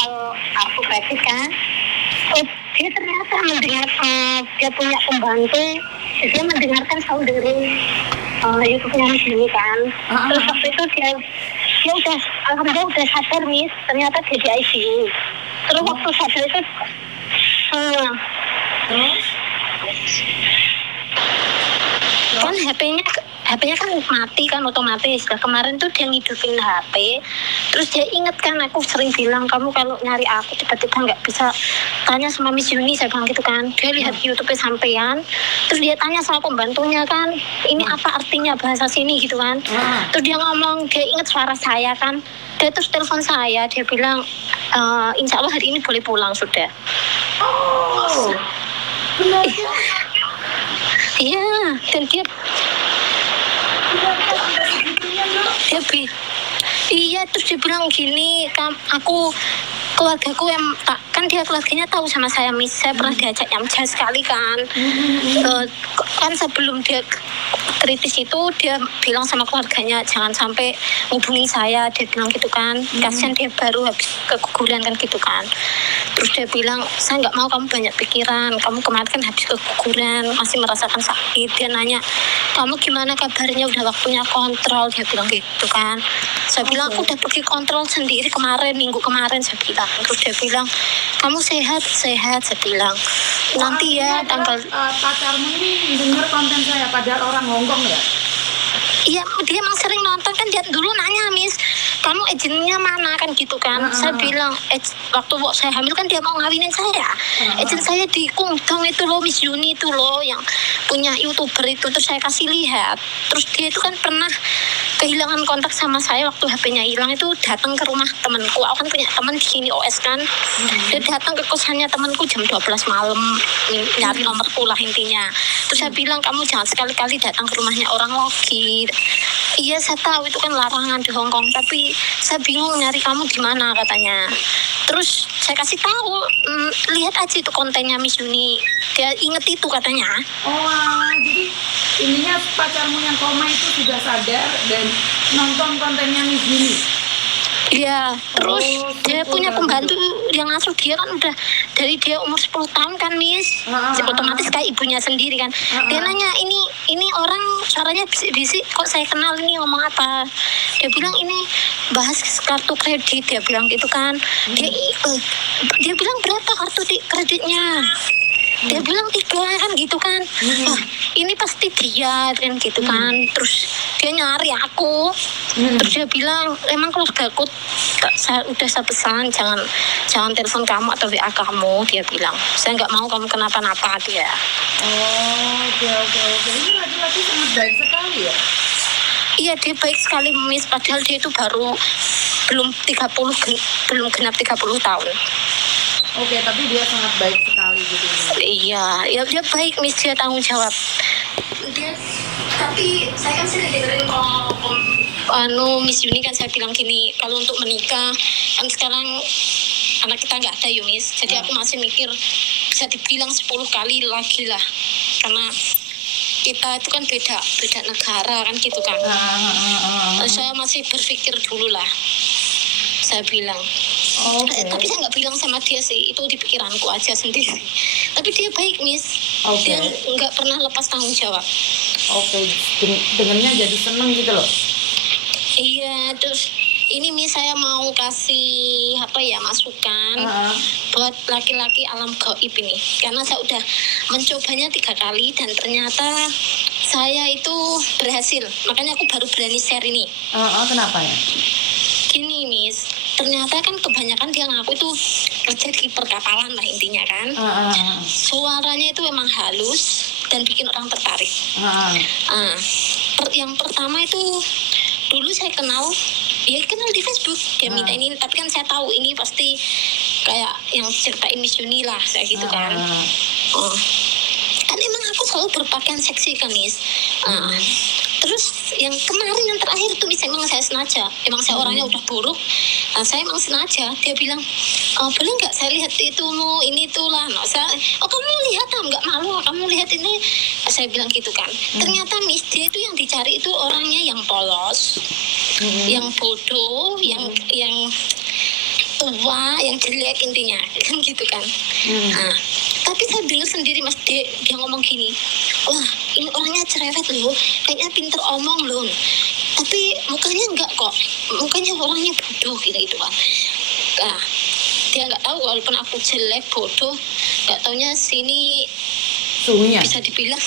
soal kartu kredit kan. Dia ternyata mendengar dia punya pembantu, dia mendengarkan saudari YouTube-nya Miss Yuni kan. Terus waktu itu dia udah alhamdulillah udah sadar Miss, ternyata dia di ICU. Terus waktu sadar itu kan HP-nya kan mati kan otomatis. Nah, kemarin tuh dia ngidupin HP, terus dia inget kan aku sering bilang kamu kalau nyari aku tiba-tiba nggak bisa tanya sama Miss Yuni, saya bilang gitu kan. Dia lihat YouTube sampean, terus dia tanya sama pembantunya kan, ini apa artinya bahasa sini gitu kan. Terus dia ngomong, dia inget suara saya kan. Dia terus telepon saya, dia bilang insya Allah hari ini boleh pulang sudah. Oh, benar. Iya, dan dia iya, terus dia bilang gini, aku keluargaku yang kan dia keluarganya tahu sama saya Miss, saya pernah diajak nyamja sekali kan. Kan sebelum dia kritis itu dia bilang sama keluarganya jangan sampai hubungi saya, dia bilang gitu kan. Kasian dia baru habis keguguran kan gitu kan. Terus dia bilang saya nggak mau kamu banyak pikiran, kamu kemarin kan habis keguguran masih merasakan sakit. Dia nanya kamu gimana kabarnya, udah waktunya kontrol, dia bilang gitu kan. Saya bilang aku udah pergi kontrol sendiri kemarin, minggu kemarin, saya bilang. Terus dia bilang kamu sehat, saya bilang nanti ya tanggal pacarmu ini dengar konten saya padahal orang Hongkong ya? Iya, dia emang sering nonton kan. Dia dulu nanya Miss, kamu agentnya mana kan gitu kan. Saya bilang waktu saya hamil kan dia mau ngawinin saya. Agent saya di Kungdong itu loh, Miss Yuni itu loh yang punya YouTuber itu. Terus saya kasih lihat, terus dia itu kan pernah kehilangan kontak sama saya waktu HP-nya hilang. Itu datang ke rumah temanku, aku kan punya teman di sini OS kan. Dia datang ke kosannya temanku jam 12 malam nyari nomorku lah intinya. Terus saya bilang kamu jangan sekali-kali datang ke rumahnya orang lagi. Iya saya tahu itu kan larangan di Hongkong, tapi saya bingung nyari kamu di mana katanya. Terus saya kasih tahu, lihat aja itu kontennya Miss Yuni, dia inget itu katanya. Jadi intinya pacarmu yang koma itu sudah sadar dan nonton kontennya Miss Yuni. Iya, terus dia punya pembantu yang ngasuh dia kan udah dari dia umur 10 tahun kan Miss. Otomatis kayak ibunya sendiri kan. Dia nanya ini orang suaranya bisik-bisik kok saya kenal, ini ngomong apa. Dia bilang ini bahas kartu kredit, dia bilang gitu kan. Dia bilang berapa kartu kreditnya. Dia bilang 3 kan gitu kan. Ini pasti dia kan gitu kan. Terus dia nyari aku. Terus dia bilang emang keluargaku saya pesan jangan telepon kamu atau WA kamu, dia bilang. Saya nggak mau kamu kenapa-napa dia. Oke. Ini laki-laki sangat baik sekali ya. Iya dia baik sekali Miss, padahal dia itu baru belum genap 30 tahun. Oke, tapi dia sangat baik sekali gitu. Iya, ya dia baik Miss, dia tanggung jawab. Tapi saya kan sering dengerin Miss Yuni kan saya bilang gini, kalau untuk menikah kan sekarang anak kita nggak ada ya Miss, jadi aku masih mikir bisa dibilang 10 kali lagi lah, karena kita itu kan beda negara kan gitu kan. Saya masih berpikir dulu lah, saya bilang. Tapi saya nggak bilang sama dia sih, itu di pikiranku aja sendiri. Tapi dia baik Miss, dia nggak pernah lepas tanggung jawab. Dengarnya jadi seneng gitu loh. Iya, terus ini Miss saya mau kasih masukan buat laki-laki alam gaib ini, karena saya udah mencobanya 3 kali dan ternyata saya itu berhasil, makanya aku baru berani share ini. Kenapa ya? Gini Miss, ternyata kan kebanyakan dia ngaku itu kerja di perkapalan lah intinya kan. Suaranya itu memang halus dan bikin orang tertarik. Yang pertama itu dulu saya kenal di Facebook, dia minta ini, tapi kan saya tahu ini pasti kayak yang ceritain Miss Yuni lah, saya gitu kan. Kan emang aku selalu berpakaian seksi kan Miss. Terus yang kemarin yang terakhir tuh Miss, emang saya sengaja, emang saya orangnya udah buruk. Saya emang sengaja, dia bilang boleh nggak saya lihat itumu ini tuh lah. Kamu lihat nggak malu kamu lihat ini, saya bilang gitu kan. Ternyata Miss, dia itu yang dicari itu orangnya yang polos, yang bodoh, yang tua yang jelek intinya kan gitu kan. Nah, tapi saya dengar sendiri Mas dia ngomong gini, wah ini orangnya cerewet loh, kayaknya pinter omong loh, tapi mukanya enggak kok, mukanya orangnya bodoh gitu kan. Nah, dia nggak tahu walaupun aku jelek bodoh, nggak taunya sini Suhunya. bisa dibilang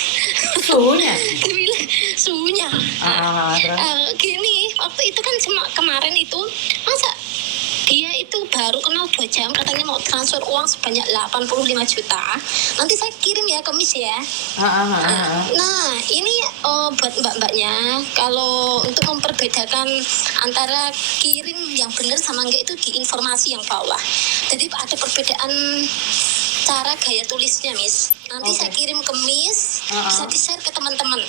Suhunya. dibilang suhunya. Terus? Gini waktu itu kan cuma kemarin itu masa dia itu baru kenal 2 jam katanya mau transfer uang sebanyak 85 juta, nanti saya kirim ya ke Miss ya. Nah ini buat mbak-mbaknya, kalau untuk memperbedakan antara kirim yang benar sama enggak itu di informasi yang bawah, jadi ada perbedaan cara gaya tulisnya Miss. Nanti saya kirim ke Miss, bisa di-share ke teman-teman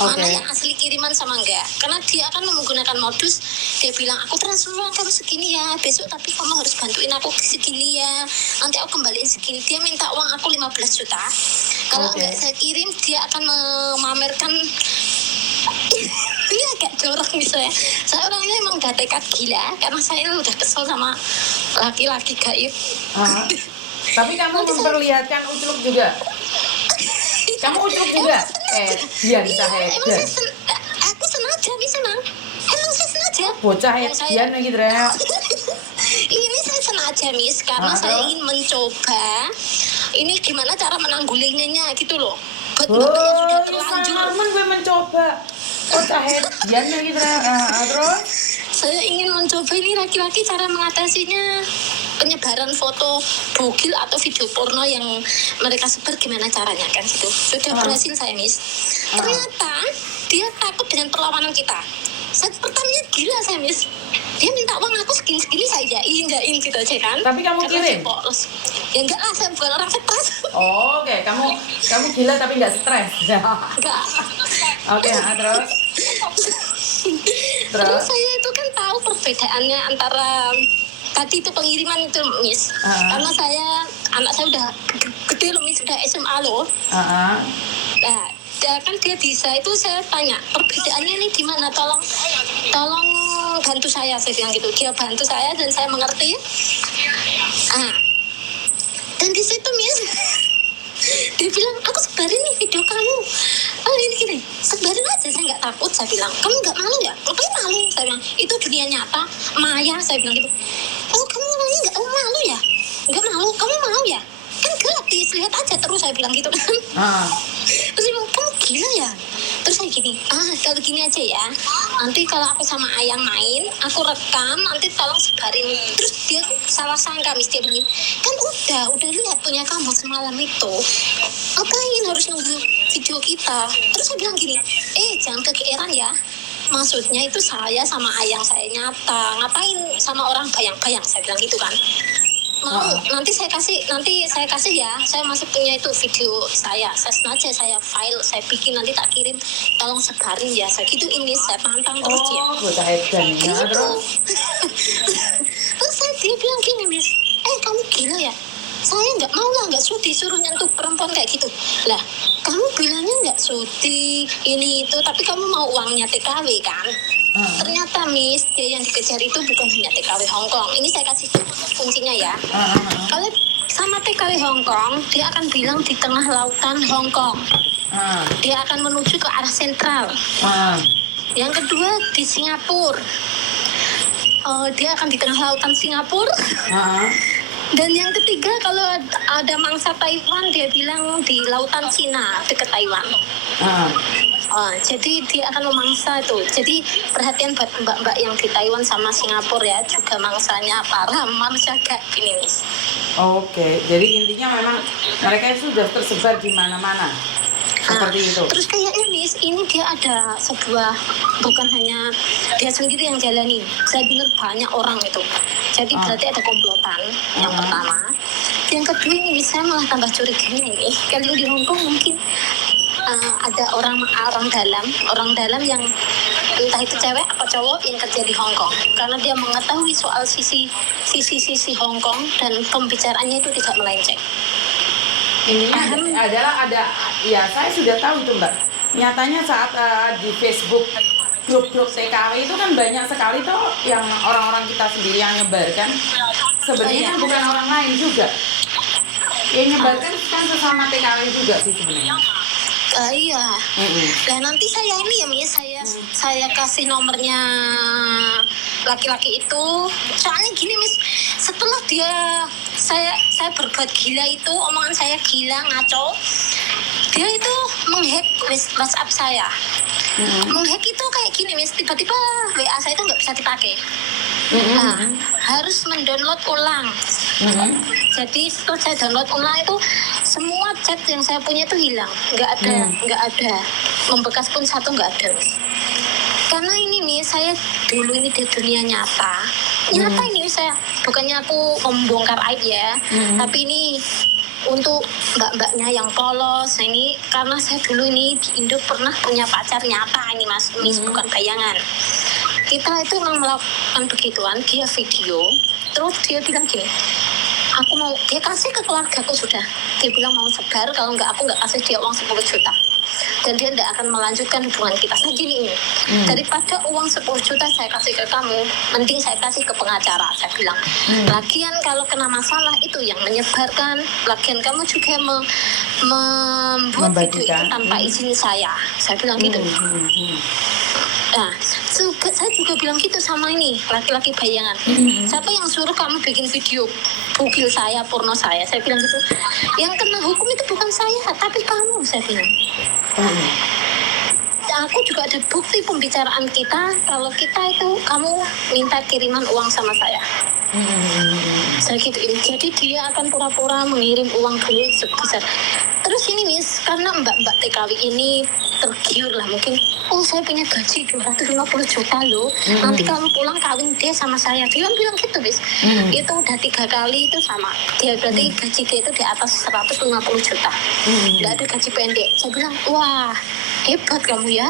mana yang asli kiriman sama enggak, karena dia akan menggunakan modus, dia bilang aku transfer uang kamu segini ya besok, tapi kamu harus bantuin aku segini ya, nanti aku kembaliin segini. Dia minta uang aku 15 juta, kalau enggak saya kirim dia akan memamerkan. Ini agak jorok misalnya, saya orangnya emang udah tekad gila karena saya udah kesel sama laki-laki gaib. Tapi kamu memperlihatkan ucluk juga. Kamu ucluk juga? Dia bisa hebat. Aku sengaja, senang. Emang saya sengaja. Bocah Dian lagi Drea. Ini saya sengaja Miss, karena saya ingin mencoba ini gimana cara menanggulinginya gitu loh. Buat mbak yang sudah terlanjur. Arman gue mencoba. Bocah Dian lagi Drea. Terus? Saya ingin mencoba ini laki-laki cara mengatasinya, penyebaran foto bugil atau video porno yang mereka sebar gimana caranya kan gitu. Sudah berhasil saya Miss. Ternyata dia takut dengan perlawanan kita. Saat pertamanya gila saya Miss. Dia minta uang aku segini-segini, saya jain gitu aja kan. Tapi kamu kirim? Ya enggak lah, saya bukan orang stres. Oke, kamu gila tapi nggak stres. Enggak. Oke, terus? Terus saya itu kan tahu perbedaannya antara tadi itu pengiriman itu Miss. Karena anak saya udah gede loh Miss, udah SMA loh. Nah, kan dia bisa itu, saya tanya perbedaannya ini gimana, tolong bantu saya bilang gitu. Dia bantu saya dan saya mengerti. Dan di situ Miss dia bilang aku sebarin nih video kamu. Ini sebarin aja, saya nggak takut. Saya bilang kamu nggak malu ya? Ngapain malu? Saya bilang itu dunia nyata maya, saya bilang gitu. Oh kamu orangnya nggak malu ya? Nggak malu, kamu mau ya? Kan gratis, lihat aja terus, saya bilang gitu kan. Terus dia bilang kamu gila ya? Terus saya gini, kalau gini aja ya, nanti kalau aku sama Ayang main, aku rekam, nanti tolong sebarin. Terus dia salah sangka Miss, dia bilang kan udah lihat punya kamu semalam itu, ngapain harus nunggu video kita? Terus saya bilang gini, jangan kegeeran ya, maksudnya itu saya sama Ayang saya nyata, ngapain sama orang bayang-bayang, saya bilang gitu kan. Mau nanti saya kasih ya, saya masih punya itu video saya sengaja saya file, saya bikin, nanti tak kirim, tolong sebarin ya, saya gitu. Ini saya pantang terus ya. Bocah edan ya. Terus dia bilang gini Miss, kamu gila ya, saya nggak mau lah, nggak sudi suruh nyentuh perempuan kayak gitu lah. Kamu bilangnya nggak sudi ini itu, tapi kamu mau uangnya TKW kan. Ternyata Miss, dia yang dikejar itu bukan hanya TKW Hongkong. Ini saya kasih kuncinya ya. Kalau sama TKW Hongkong, dia akan bilang di tengah lautan Hongkong. Dia akan menuju ke arah sentral. Yang kedua di Singapura. Dia akan di tengah lautan Singapura. Dan yang ketiga kalau ada mangsa Taiwan, dia bilang di lautan Cina dekat Taiwan. Jadi dia akan memangsa itu. Jadi perhatian buat mbak-mbak yang di Taiwan sama Singapura ya, juga mangsanya para manusia gak gini Miss. Oke, jadi intinya memang mereka itu sudah tersebar di mana-mana. Seperti itu. Terus kayaknya Miss, ini dia ada sebuah, bukan hanya dia sendiri yang jalani. Saya dengar banyak orang itu. Jadi berarti ada komplotan yang pertama. Yang kedua ini saya malah tambah curiganya ini. Kalau di Hongkong mungkin ada orang dalam yang entah itu cewek atau cowok yang kerja di Hongkong, karena dia mengetahui soal sisi Hongkong dan pembicaraannya itu tidak melenceng. Ini adalah ya saya sudah tahu itu Mbak. Nyatanya saat di Facebook grup TKW itu kan banyak sekali tuh yang orang-orang kita sendiri yang nyebar kan. sebenarnya bukan orang lain juga. Yang nyebarkan kan sesama TKW juga sih sebenarnya. Iya. Dan nanti saya ini ya Miss, saya kasih nomornya laki-laki itu. Soalnya gini Miss, setelah saya berbuat gila itu, omongan saya gila ngaco, dia itu menghack WhatsApp saya. Menghack itu kayak gini Miss, tiba-tiba WA saya itu nggak bisa dipakai. Nah, harus mendownload ulang. Jadi setelah saya download ulang itu semua chat yang saya punya itu hilang, nggak ada, membekas pun satu nggak ada. Karena ini nih saya dulu ini di dunia nyata ini saya bukannya aku membongkar aib ya, tapi ini untuk mbak-mbaknya yang polos. Nah, ini karena saya dulu ini di Indo pernah punya pacar nyata ini Mas, bukan bayangan. Kita itu memang melakukan begituan, dia video, terus dia bilang gini, aku mau, dia kasih ke keluargaku sudah, dia bilang mau sebar, kalau enggak aku enggak kasih dia uang 10 juta dan dia enggak akan melanjutkan hubungan kita. Saya gini ini, daripada uang 10 juta saya kasih ke kamu, mending saya kasih ke pengacara, saya bilang. Lagian kalau kena masalah itu yang menyebarkan, lagian kamu juga membuat video itu tanpa izin saya bilang gitu. Nah, saya juga bilang gitu sama ini laki-laki bayangan. Siapa yang suruh kamu bikin video bugil saya, porno saya bilang gitu. Yang kena hukum itu bukan saya, tapi kamu, saya bilang. Aku juga ada bukti pembicaraan kita, kalau kita itu kamu minta kiriman uang sama saya. Saya gituin. Jadi dia akan pura-pura mengirim uang dulu sebesar. Terus ini Miss, karena mbak-mbak TKW ini tergiur lah mungkin, oh saya punya gaji 250 juta loh, nanti kamu pulang kawin deh sama saya. Dia bilang gitu Miss. Itu udah 3 kali itu sama dia, berarti gaji dia itu di atas 150 juta. Nggak ada gaji pendek. Saya bilang, wah hebat kamu ya.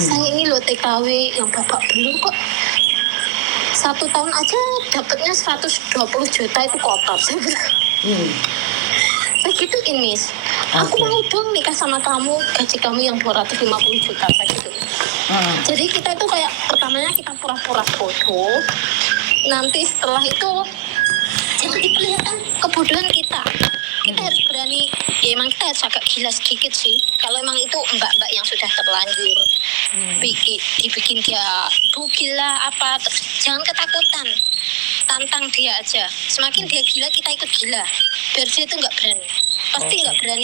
Saya ini loh TKW yang babak belur kok 1 tahun aja dapatnya 120 juta itu kotor. Saya bilang saya gituin Miss, aku mau dong nikah sama kamu, gaji kamu yang 250 juta saya gitu. Jadi kita itu kayak pertamanya kita pura-pura bodoh, nanti setelah itu jadi diperlihatkan kebodohan kita harus berani. Ya emang kita harus agak gila sedikit sih kalau emang itu mbak-mbak yang sudah terlanjur dibikin dia bugil lah apa, terus jangan ketakutan, tantang dia aja, semakin dia gila kita ikut gila, biar dia itu nggak berani, pasti nggak berani.